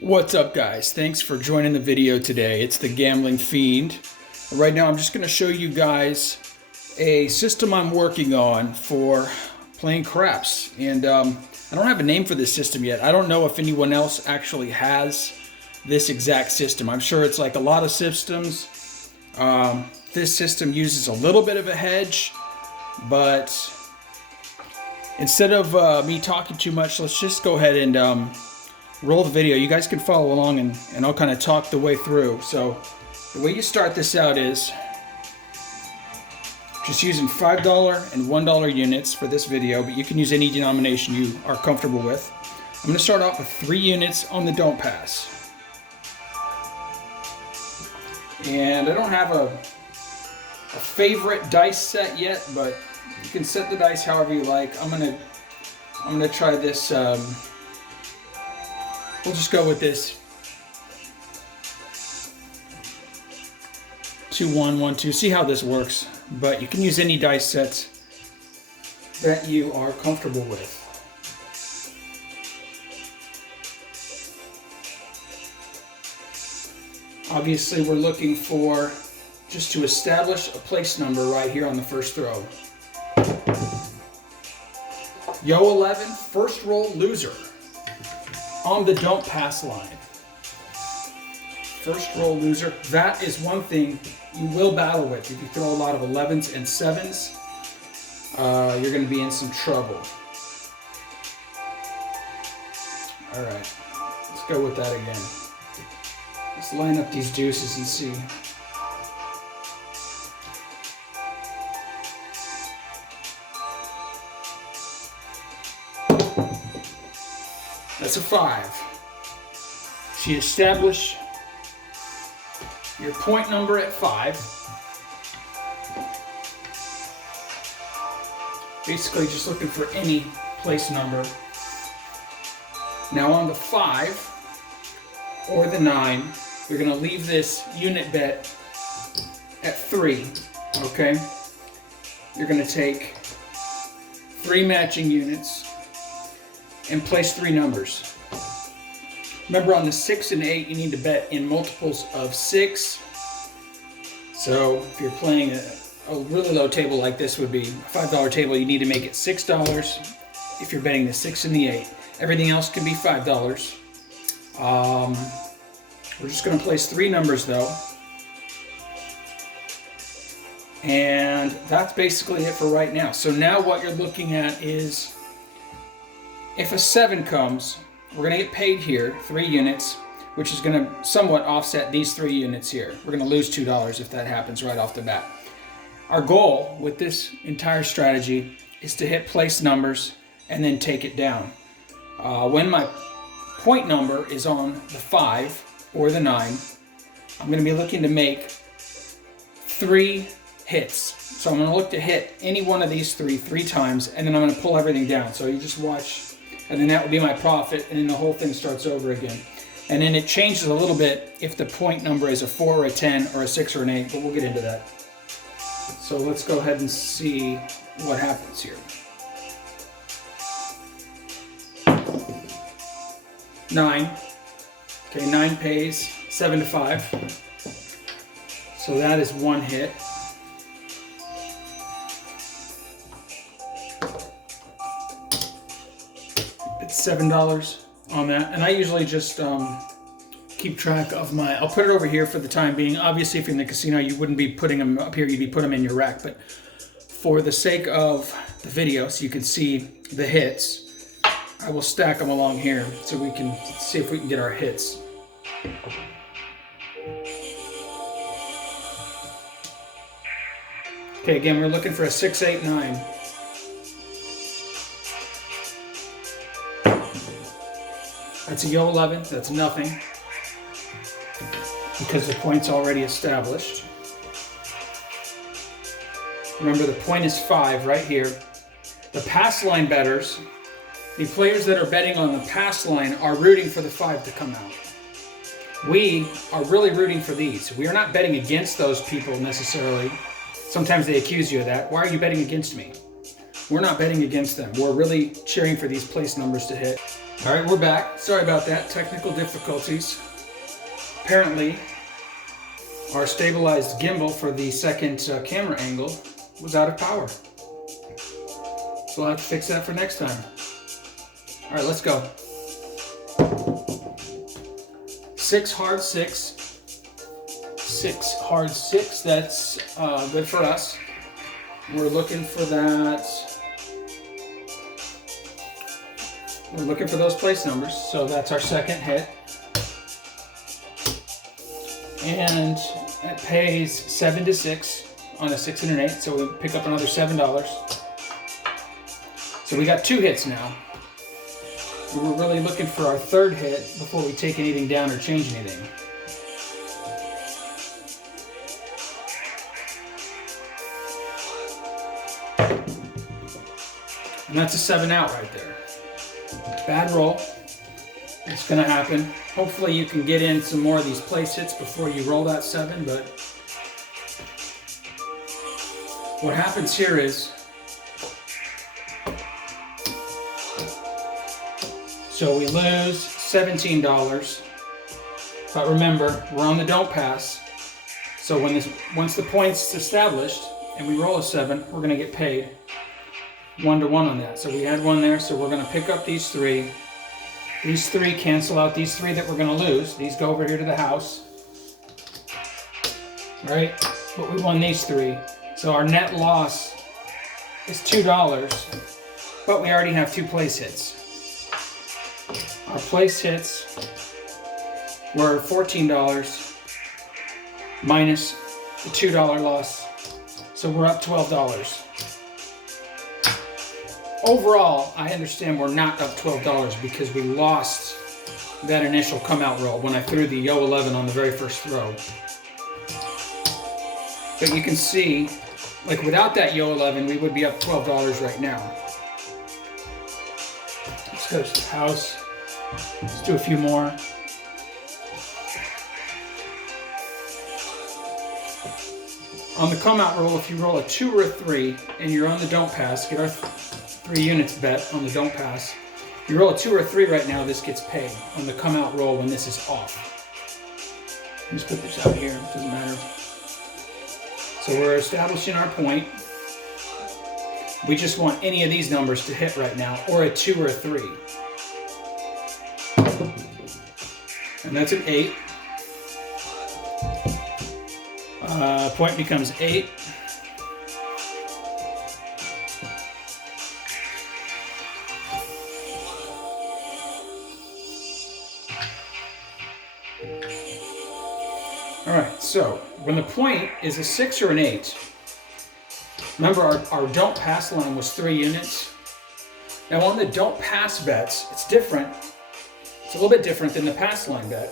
What's up, guys? Thanks for joining the video today. It's the Gambling Fiend. Right now I'm just going to show you guys a system I'm working on for playing craps. And I don't have a name for this system yet. I don't know if anyone else actually has this exact system. I'm sure it's like a lot of systems. This system uses a little bit of a hedge, but instead of me talking too much, let's just go ahead and roll the video. You guys can follow along and I'll kind of talk the way through. So the way you start this out is just using $5 and $1 units for this video, but you can use any denomination you are comfortable with. I'm going to start off with 3 units on the don't pass. And I don't have a favorite dice set yet, but you can set the dice however you like. I'm gonna try this. We'll just go with this 2 1 1 2. See how this works, but you can use any dice sets that you are comfortable with. Obviously, we're looking for just to establish a place number right here on the first throw. Yo 11, first roll loser on the don't pass line. First roll loser. That is one thing you will battle with. If you throw a lot of 11s and 7s, you're going to be in some trouble. All right, let's go with that again. Let's line up these deuces and see. That's a 5. So you establish your point number at 5. Basically just looking for any place number. Now on the 5 or the 9, you're going to leave this unit bet at 3. Okay? You're going to take 3 matching units and place 3 numbers. Remember, on the 6 and 8, you need to bet in multiples of 6. So if you're playing a really low table like this would be a $5 table, you need to make it $6 if you're betting the 6 and the 8. Everything else can be $5. We're just going to place 3 numbers though. And that's basically it for right now. So now what you're looking at is, if a 7 comes, we're going to get paid here, 3 units, which is going to somewhat offset these 3 units here. We're going to lose $2 if that happens right off the bat. Our goal with this entire strategy is to hit place numbers and then take it down. When my point number is on the 5 or the 9, I'm going to be looking to make 3 hits. So I'm going to look to hit any one of these 3 times, and then I'm going to pull everything down. So you just watch. And then that would be my profit, and then the whole thing starts over again. And then it changes a little bit if the point number is a 4 or a 10 or a 6 or an 8, but we'll get into that. So let's go ahead and see what happens here. 9. Okay, 9 pays 7 to 5. So that is 1 hit. It's $7 on that, and I usually just keep track of my. I'll put it over here for the time being. Obviously, if you're in the casino, you wouldn't be putting them up here. You'd be putting them in your rack. But for the sake of the video, so you can see the hits, I will stack them along here so we can see if we can get our hits. Okay, again, we're looking for a 6, 8, 9. That's a yo 11, that's nothing, because the point's already established. Remember, the point is 5 right here. The pass line bettors, the players that are betting on the pass line, are rooting for the 5 to come out. We are really rooting for these. We are not betting against those people necessarily. Sometimes they accuse you of that. Why are you betting against me? We're not betting against them. We're really cheering for these place numbers to hit. All right, we're back. Sorry about that, technical difficulties. Apparently, our stabilized gimbal for the second camera angle was out of power. So we'll have to fix that for next time. All right, let's go. 6 hard 6. 6 hard 6, that's good for us. We're looking for that. We're looking for those place numbers, so that's our second hit. And that pays 7 to 6 on a 6 and an 8, so we pick up another $7. So we got 2 hits now. We were really looking for our third hit before we take anything down or change anything. And that's a 7 out right there. Bad roll. It's going to happen. Hopefully you can get in some more of these place hits before you roll that 7, but what happens here is, so we lose $17, but remember, we're on the don't pass, so once the point's established and we roll a 7, we're going to get paid 1 to 1 on that. So we had 1 there, so we're going to pick up these 3. These 3 cancel out these 3 that we're going to lose. These go over here to the house. Right? But we won these 3. So our net loss is $2, but we already have 2 place hits. Our place hits were $14 minus the $2 loss. So we're up $12. Overall, I understand we're not up $12 because we lost that initial come out roll when I threw the Yo 11 on the very first throw. But you can see, like without that Yo 11, we would be up $12 right now. Let's go to the house. Let's do a few more. On the come out roll, if you roll a 2 or a 3 and you're on the don't pass, get our 3 units bet on the don't pass. If you roll a 2 or a 3 right now, this gets paid on the come out roll when this is off. Just put this out here, it doesn't matter. So we're establishing our point. We just want any of these numbers to hit right now, or a 2 or a 3. And that's an 8. Point becomes 8. Alright, so when the point is a 6 or an 8, remember our don't pass line was 3 units. Now on the don't pass bets, it's different. It's a little bit different than the pass line bet,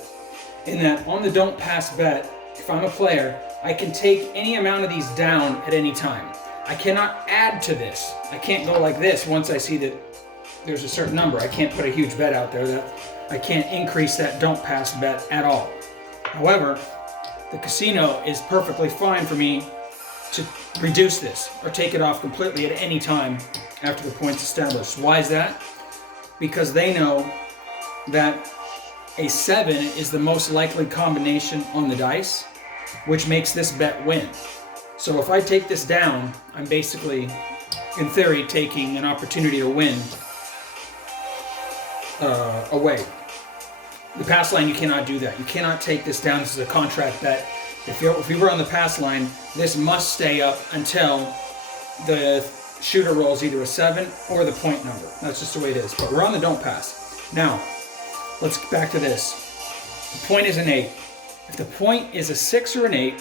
in that on the don't pass bet, if I'm a player, I can take any amount of these down at any time. I cannot add to this. I can't go like this once I see that there's a certain number. I can't put a huge bet out there. That I can't increase that don't pass bet at all. However, the casino is perfectly fine for me to reduce this or take it off completely at any time after the point's established. Why is that? Because they know that a 7 is the most likely combination on the dice, which makes this bet win. So if I take this down, I'm basically, in theory, taking an opportunity to win away. The pass line, you cannot do that. You cannot take this down. This is a contract bet. If we were on the pass line, this must stay up until the shooter rolls either a 7 or the point number. That's just the way it is. But we're on the don't pass. Now, let's get back to this. The point is an 8. If the point is a 6 or an 8,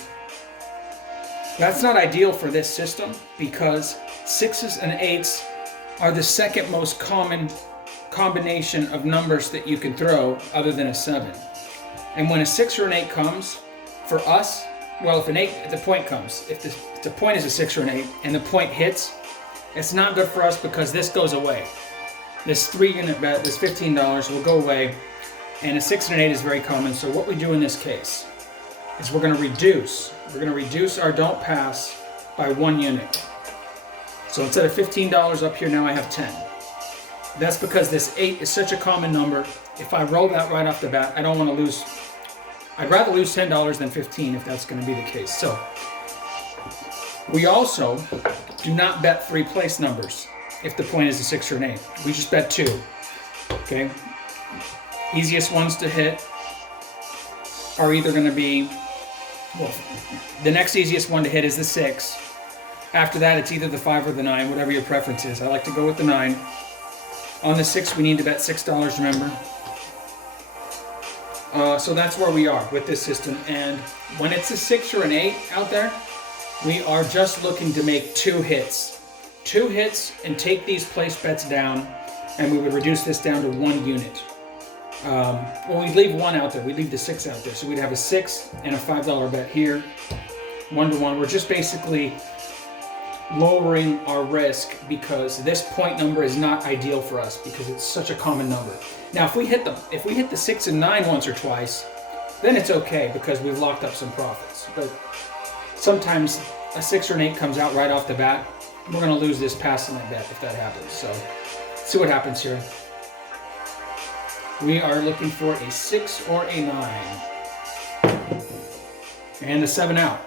that's not ideal for this system because 6s and 8s are the second most common combination of numbers that you can throw other than a 7. And when a 6 or an 8 comes, for us, well, if the point comes, if the point is a 6 or an 8 and the point hits, it's not good for us because this goes away. This 3 unit bet, this $15 will go away, and a 6 and an 8 is very common. So what we do in this case is we're going to reduce our don't pass by 1 unit. So instead of $15 up here, now I have 10. That's because this 8 is such a common number. If I roll that right off the bat, I don't want to lose. I'd rather lose $10 than 15 if that's going to be the case. So we also do not bet 3 place numbers if the point is a 6 or an 8. We just bet 2. Okay? Easiest ones to hit are either going to be, well, the next easiest one to hit is the 6. After that, it's either the 5 or the 9, whatever your preference is. I like to go with the 9. On the 6, we need to bet $6, remember? So that's where we are with this system. And when it's a 6 or an 8 out there, we are just looking to make 2 hits. 2 hits and take these place bets down, and we would reduce this down to 1 unit. Well, we'd leave 1 out there. We'd leave the 6 out there. So we'd have a 6 and a $5 bet here, 1-to-1. We're just basically lowering our risk because this point number is not ideal for us because it's such a common number. Now, if we hit the 6 and 9 once or twice, then it's okay because we've locked up some profits. But sometimes a 6 or an 8 comes out right off the bat. We're going to lose this pass line bet if that happens. So let's see what happens here. We are looking for a 6 or a 9. And a 7 out.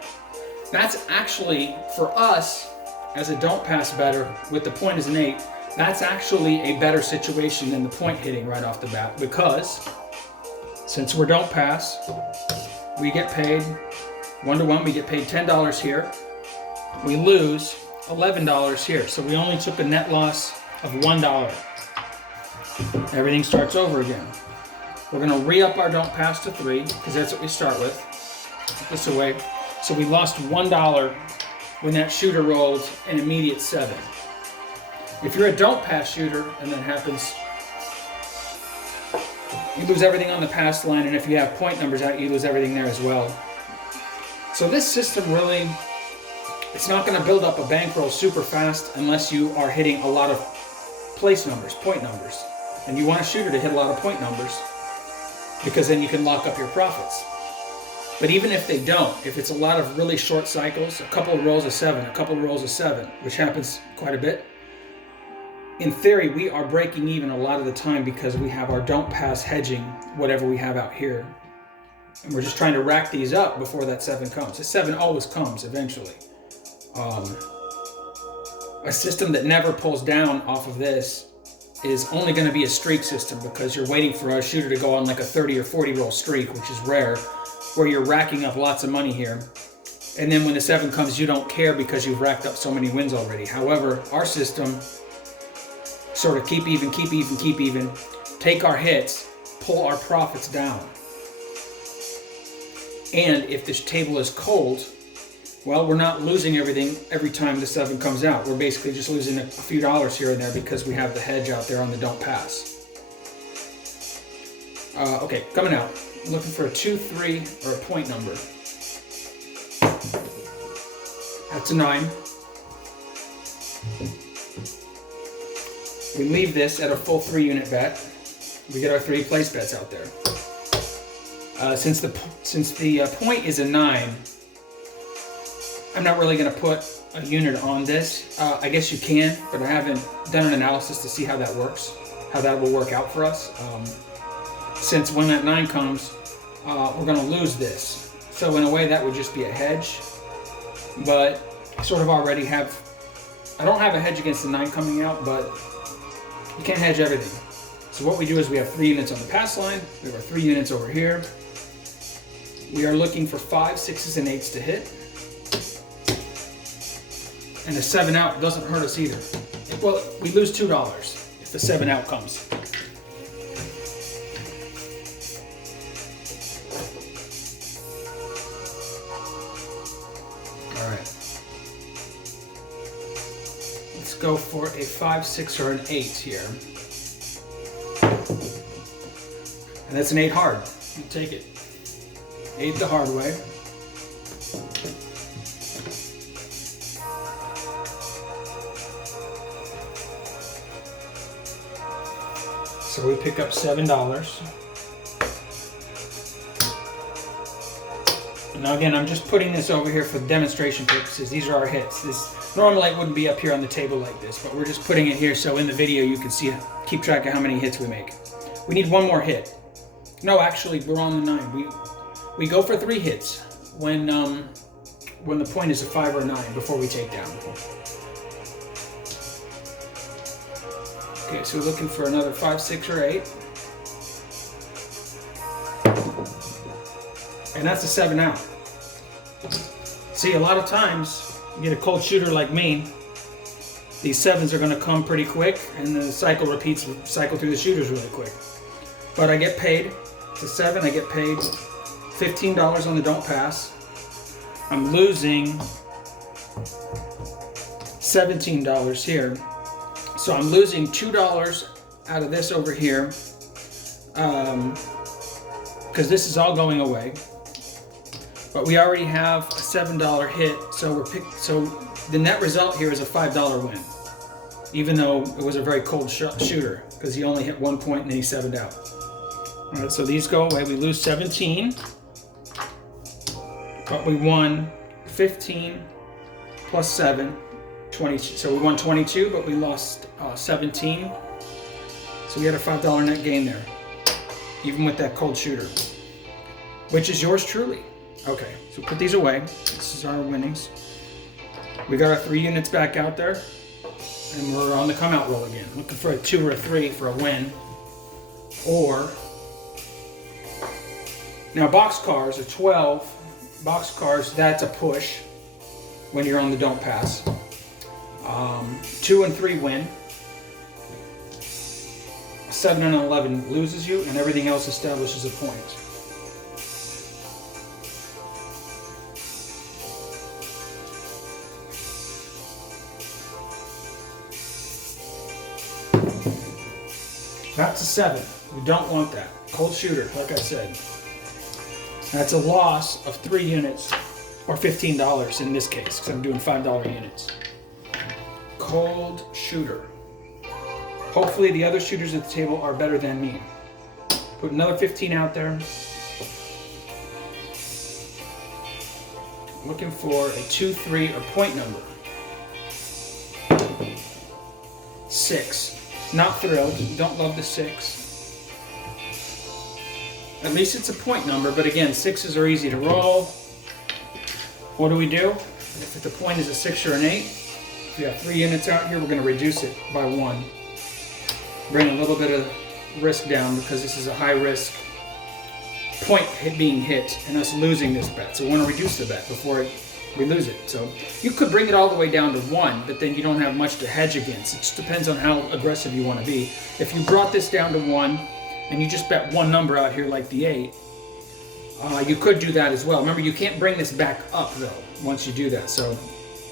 That's actually, for us, as a don't pass better, with the point as an 8, that's actually a better situation than the point hitting right off the bat because since we're don't pass, we get paid 1-to-1, we get paid $10 here. We lose $11 here. So we only took a net loss of $1. Everything starts over again. We're going to re-up our don't pass to 3 because that's what we start with. Put this away. So we lost $1 when that shooter rolled an immediate 7. If you're a don't pass shooter and that happens, you lose everything on the pass line, and if you have point numbers out, you lose everything there as well. So this system really, it's not going to build up a bankroll super fast unless you are hitting a lot of place numbers, point numbers. And you want a shooter to hit a lot of point numbers because then you can lock up your profits. But even if they don't, if it's a lot of really short cycles, a couple of rolls of 7, a couple of rolls of 7, which happens quite a bit, in theory, we are breaking even a lot of the time because we have our don't pass hedging whatever we have out here. And we're just trying to rack these up before that 7 comes. The 7 always comes eventually. A system that never pulls down off of this is only going to be a streak system because you're waiting for a shooter to go on like a 30 or 40 roll streak, which is rare, where you're racking up lots of money here. And then when the 7 comes, you don't care because you've racked up so many wins already. However, our system sort of keep even, take our hits, pull our profits down. And if this table is cold, well, we're not losing everything every time the 7 comes out. We're basically just losing a few dollars here and there because we have the hedge out there on the don't pass. Okay, coming out. Looking for a 2, 3, or a point number. That's a 9. We leave this at a full 3 unit bet. We get our 3 place bets out there. Since the point is a 9, I'm not really going to put a unit on this. I guess you can, but I haven't done an analysis to see how that works, how that will work out for us. Since when that 9 comes, we're going to lose this. So in a way, that would just be a hedge. But I sort of already have, I don't have a hedge against the 9 coming out, but you can't hedge everything. So what we do is we have 3 units on the pass line. We have our 3 units over here. We are looking for 5, 6s, and 8s to hit. And the 7 out doesn't hurt us either. Well, we lose $2 if the 7 out comes. All right. Let's go for a 5, 6, or an 8 here. And that's an 8 hard. You take it. 8 the hard way. So we pick up $7. Now again, I'm just putting this over here for demonstration purposes. These are our hits. This normally it wouldn't be up here on the table like this, but we're just putting it here so in the video you can see, keep track of how many hits we make. We need one more hit. No, actually, we're on the 9. We go for 3 hits when the point is a 5 or a 9 before we take down. Okay, so we're looking for another 5, 6, or 8. And that's a 7 out. See, a lot of times, you get a cold shooter like me, these 7s are gonna come pretty quick, and the cycle repeats, cycle through the shooters really quick. But I get paid, it's a 7, I get paid $15 on the don't pass. I'm losing $17 here. So I'm losing $2 out of this over here, because this is all going away. But we already have a $7 hit, so so the net result here is a $5 win, even though it was a very cold shooter, because he only hit 1 point and then he 7'd out. All right, so these go away. We lose 17, but we won 15 plus 7, 20. So we won 22, but we lost 17. So we had a $5 net gain there, even with that cold shooter, which is yours truly. Okay, so put these away. This is our winnings. We got our 3 units back out there, and we're on the come out roll again. Looking for a 2 or a 3 for a win. Or, now boxcars are 12. Boxcars, that's a push when you're on the don't pass. 2 and 3 win. 7 and 11 loses you, and everything else establishes a point. That's a 7. We don't want that. Cold shooter, like I said. That's a loss of 3 units, or $15 in this case, because I'm doing $5 units. Cold shooter. Hopefully the other shooters at the table are better than me. Put another 15 out there. Looking for a 2, 3, or point number. 6. Not thrilled. Don't love the 6. At least it's a point number, but again, 6s are easy to roll. What do we do? If the point is a 6 or an 8, we have 3 units out here, we're going to reduce it by 1. Bring a little bit of risk down because this is a high risk point being hit and us losing this bet. So we want to reduce the bet before we lose it. So you could bring it all the way down to 1, but then you don't have much to hedge against. It just depends on how aggressive you want to be. If you brought this down to 1 and you just bet one number out here like the 8, you could do that as well. Remember, you can't bring this back up though once you do that. So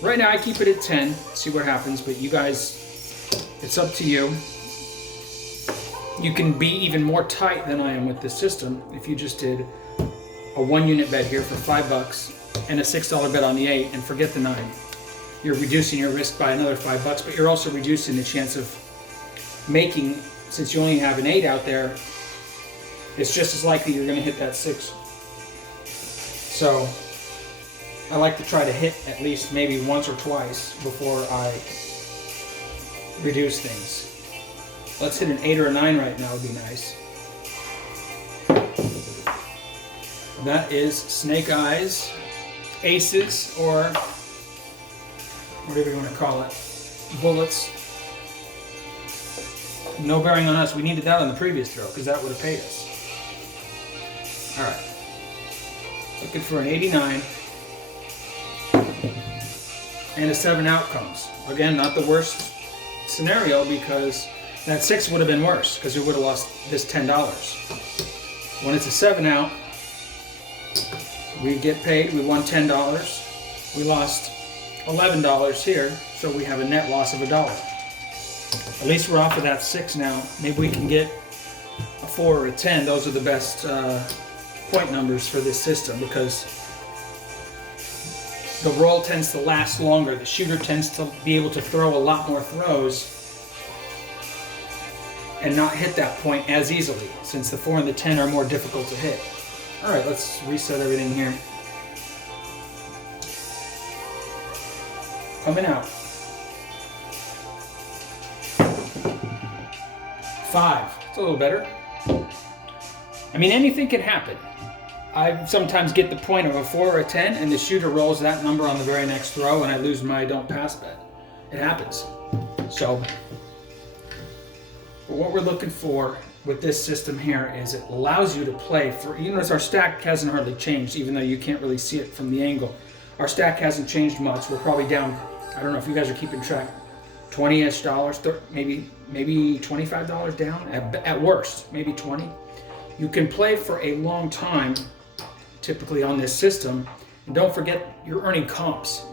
right now I keep it at 10, see what happens, but you guys, it's up to you. You can be even more tight than I am with this system if you just did a 1 unit bet here for $5 and a $6 bet on the 8 and forget the 9. You're reducing your risk by another $5, but you're also reducing the chance of making, since you only have an 8 out there, it's just as likely you're going to hit that 6. So I like to try to hit at least maybe once or twice before I reduce things. Let's hit an 8 or a 9 right now, would be nice. That is snake eyes, aces, or whatever you want to call it, bullets. No bearing on us. We needed that on the previous throw because that would have paid us. All right. Looking for an 89 and a 7 outcomes. Again, not the worst scenario because that 6 would have been worse because we would have lost this $10. When it's a 7 out, we get paid. We won $10. We lost $11 here, so we have a net loss of $1. At least we're off of that 6 now. Maybe we can get a 4 or a 10. Those are the best point numbers for this system because the roll tends to last longer. The shooter tends to be able to throw a lot more throws and not hit that point as easily, since the 4 and the 10 are more difficult to hit. All right, let's reset everything here. coming out. 5. It's a little better. I mean, anything can happen. I sometimes get the point of a 4 or a 10, and the shooter rolls that number on the very next throw, and I lose my don't pass bet. It happens. So, but what we're looking for with this system here is it allows you to play for, you notice our stack hasn't hardly changed, even though you can't really see it from the angle. Our stack hasn't changed much. We're probably down, I don't know if you guys are keeping track, $20-ish, maybe $25 down at worst, maybe 20. You can play for a long time, typically on this system, and don't forget you're earning comps.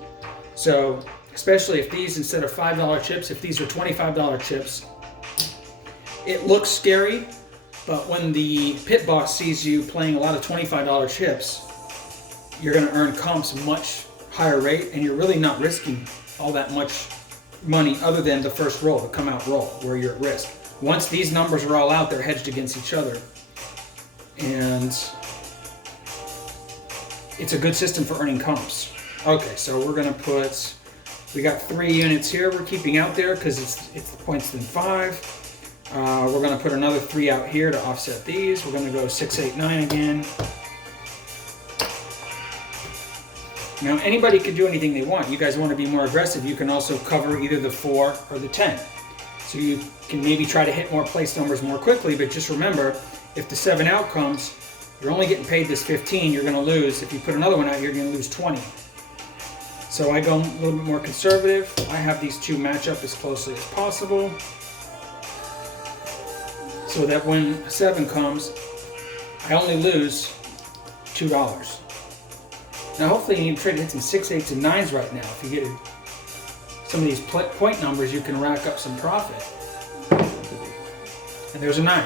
So, especially if these, instead of $5 chips, if these are $25 chips, it looks scary, but when the pit boss sees you playing a lot of $25 chips, you're going to earn comps much higher rate, and you're really not risking all that much money other than the first roll, the come out roll, where you're at risk. Once these numbers are all out, they're hedged against each other. And it's a good system for earning comps. Okay, so we're going to put, we got 3 units here we're keeping out there because it's points than 5. We're going to put another 3 out here to offset these. We're going to go 6, 8, 9 again. Now, anybody can do anything they want. You guys want to be more aggressive, you can also cover either the 4 or the 10. So you can maybe try to hit more place numbers more quickly, but just remember, if the 7 out comes, you're only getting paid this 15, you're going to lose. If you put another one out, you're going to lose 20. So I go a little bit more conservative. I have these 2 match up as closely as possible, so that when a 7 comes, I only lose $2. Now hopefully you can try to hit some 6, 8s, and 9s right now. If you get some of these point numbers, you can rack up some profit. And there's a 9.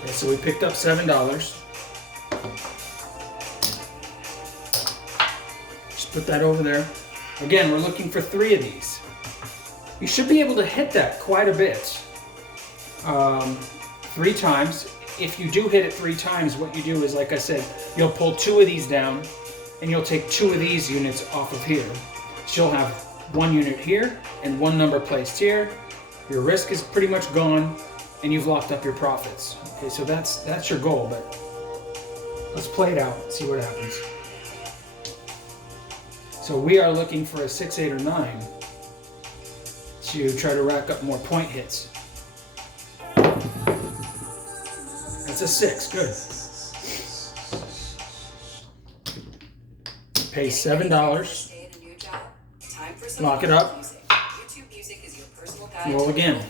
Okay, so we picked up $7. Just put that over there. Again, we're looking for 3 of these. You should be able to hit that quite a bit. 3 times. If you do hit it 3 times, what you do is, like I said, you'll pull 2 of these down, and you'll take 2 of these units off of here. So you'll have 1 unit here, and 1 number placed here. Your risk is pretty much gone, and you've locked up your profits. Okay, so that's your goal, but let's play it out and see what happens. So we are looking for a 6, 8, or 9 to try to rack up more point hits. That's a 6, good. Pay $7. Lock it up. Roll again.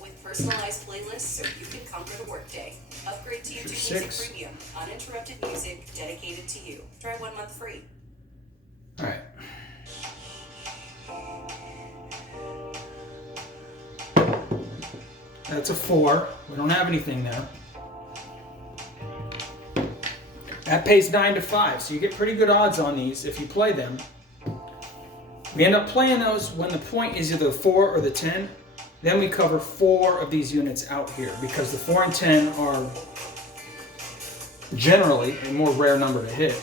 With personalized playlists so you can conquer the workday. Upgrade to YouTube Music Premium. Uninterrupted music dedicated to you. Try 1 month free. All right. That's a 4. We don't have anything there. That pays 9 to 5, so you get pretty good odds on these if you play them. We end up playing those when the point is either the 4 or the 10. Then we cover 4 of these units out here because the 4 and 10 are generally a more rare number to hit.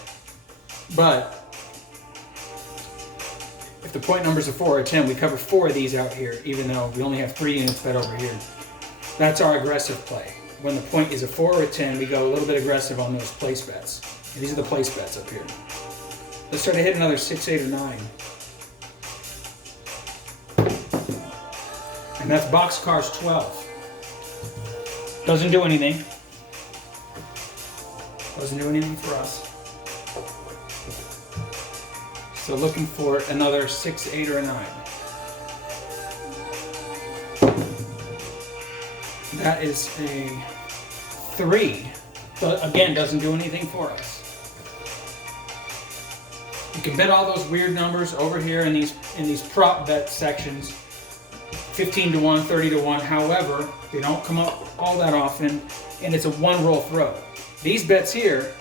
But if the point numbers are 4 or 10, we cover 4 of these out here, even though we only have 3 units bet over here. That's our aggressive play. When the point is a 4 or a 10, we go a little bit aggressive on those place bets. And these are the place bets up here. Let's try to hit another 6, 8, or 9. And that's boxcars 12. Doesn't do anything. Doesn't do anything for us. So looking for another 6, 8, or a 9. That is a 3. But again, doesn't do anything for us. You can bet all those weird numbers over here in these prop bet sections. 15 to 1, 30 to 1. However, they don't come up all that often, and it's a 1 roll throw. These bets here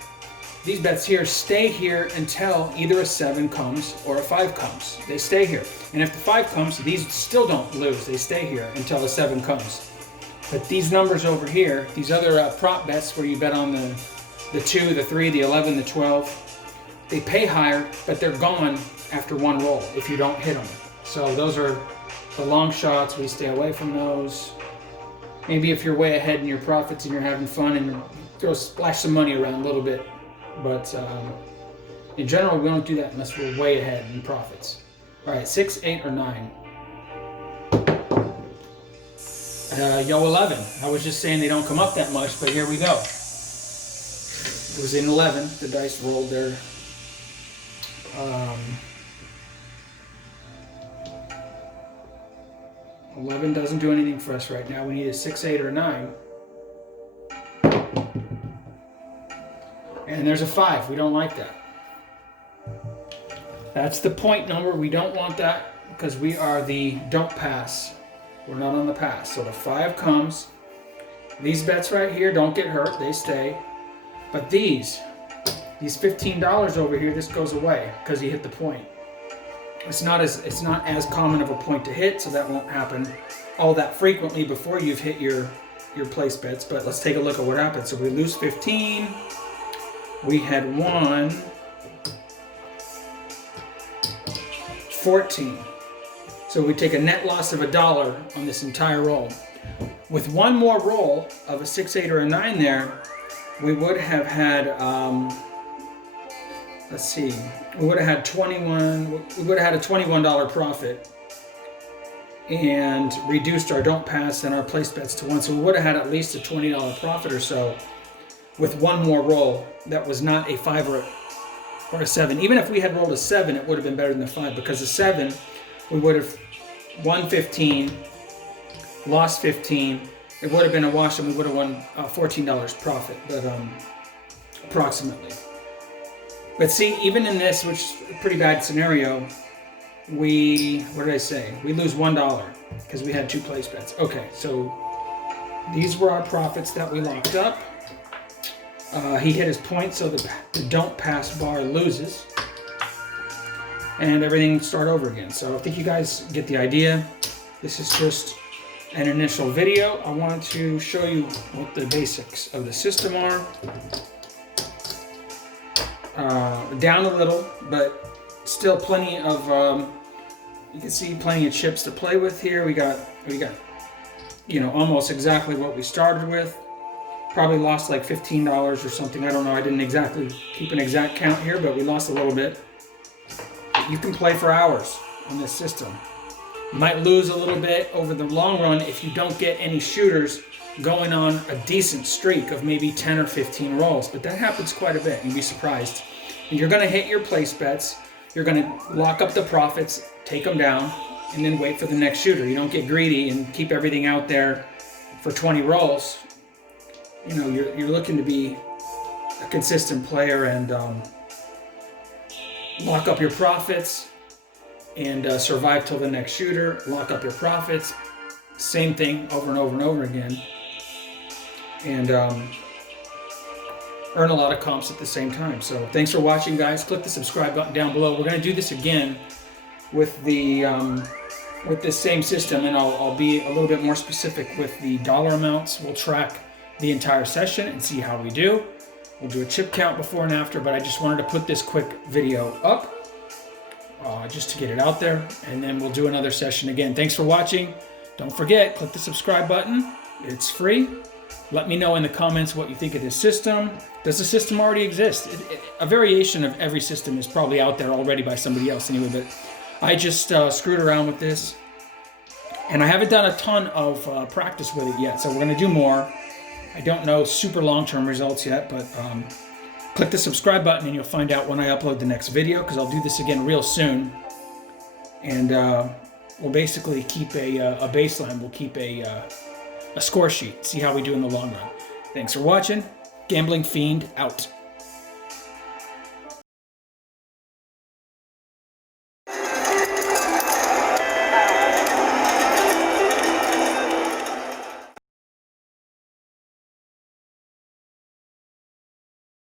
stay here until either a 7 comes or a 5 comes. They stay here. And if the 5 comes, these still don't lose. They stay here until the 7 comes. But these numbers over here, these other prop bets where you bet on the the 2, the 3, the 11, the 12, they pay higher, but they're gone after one roll if you don't hit them. So those are the long shots. We stay away from those. Maybe if you're way ahead in your profits and you're having fun and splash some money around a little bit. But in general, we don't do that unless we're way ahead in profits. All right, 6, 8, or 9. Yo, 11. I was just saying they don't come up that much, but here we go. It was in 11. The dice rolled there. 11 doesn't do anything for us right now. We need a 6, 8, or 9. And there's a 5. We don't like that. That's the point number. We don't want that because we are the don't pass. We're not on the pass. So the 5 comes. These bets right here don't get hurt. They stay. But these $15 over here, this goes away because you hit the point. It's not as common of a point to hit, so that won't happen all that frequently before you've hit your place bets. But let's take a look at what happened. So we lose 15. We had won 14. So we take a net loss of $1 on this entire roll. With one more roll of a 6, 8, or a 9 there, we would have had, let's see, we would have had a $21 profit and reduced our don't pass and our place bets to 1. So we would have had at least a $20 profit or so with one more roll that was not a 5 or a 7. Even if we had rolled a 7, it would have been better than the 5 because a 7, we would have won 15, lost 15. It would have been a wash and we would have won $14 profit, but approximately. But see, even in this, which is a pretty bad scenario, what did I say? We lose $1 because we had 2 place bets. Okay, so these were our profits that we locked up. He hit his point, so the don't pass bar loses. And everything start over again. So I think you guys get the idea. This is just an initial video. I wanted to show you what the basics of the system are. Down a little, but still plenty of, you can see plenty of chips to play with here. We got, almost exactly what we started with. Probably lost like $15 or something. I don't know. I didn't exactly keep an exact count here, but we lost a little bit. You can play for hours on this system. You might lose a little bit over the long run if you don't get any shooters going on a decent streak of maybe 10 or 15 rolls, but that happens quite a bit. You'd be surprised. And you're going to hit your place bets. You're going to lock up the profits, take them down, and then wait for the next shooter. You don't get greedy and keep everything out there for 20 rolls. You're looking to be a consistent player and lock up your profits and survive till the next shooter. Lock up your profits. Same thing over and over and over again. And earn a lot of comps at the same time. So thanks for watching, guys. Click the subscribe button down below. We're going to do this again with the with this same system, and I'll be a little bit more specific with the dollar amounts. We'll track the entire session and see how we do. We'll do a chip count before and after, but I just wanted to put this quick video up just to get it out there, and then we'll do another session again. Thanks for watching. Don't forget, click the subscribe button. It's free. Let me know in the comments what you think of this system. Does the system already exist? A variation of every system is probably out there already by somebody else anyway, but I just screwed around with this. And I haven't done a ton of practice with it yet, so we're going to do more. I don't know super long-term results yet, but click the subscribe button and you'll find out when I upload the next video, because I'll do this again real soon. And we'll basically keep a baseline. We'll keep a score sheet, see how we do in the long run. Thanks for watching. Gambling Fiend out.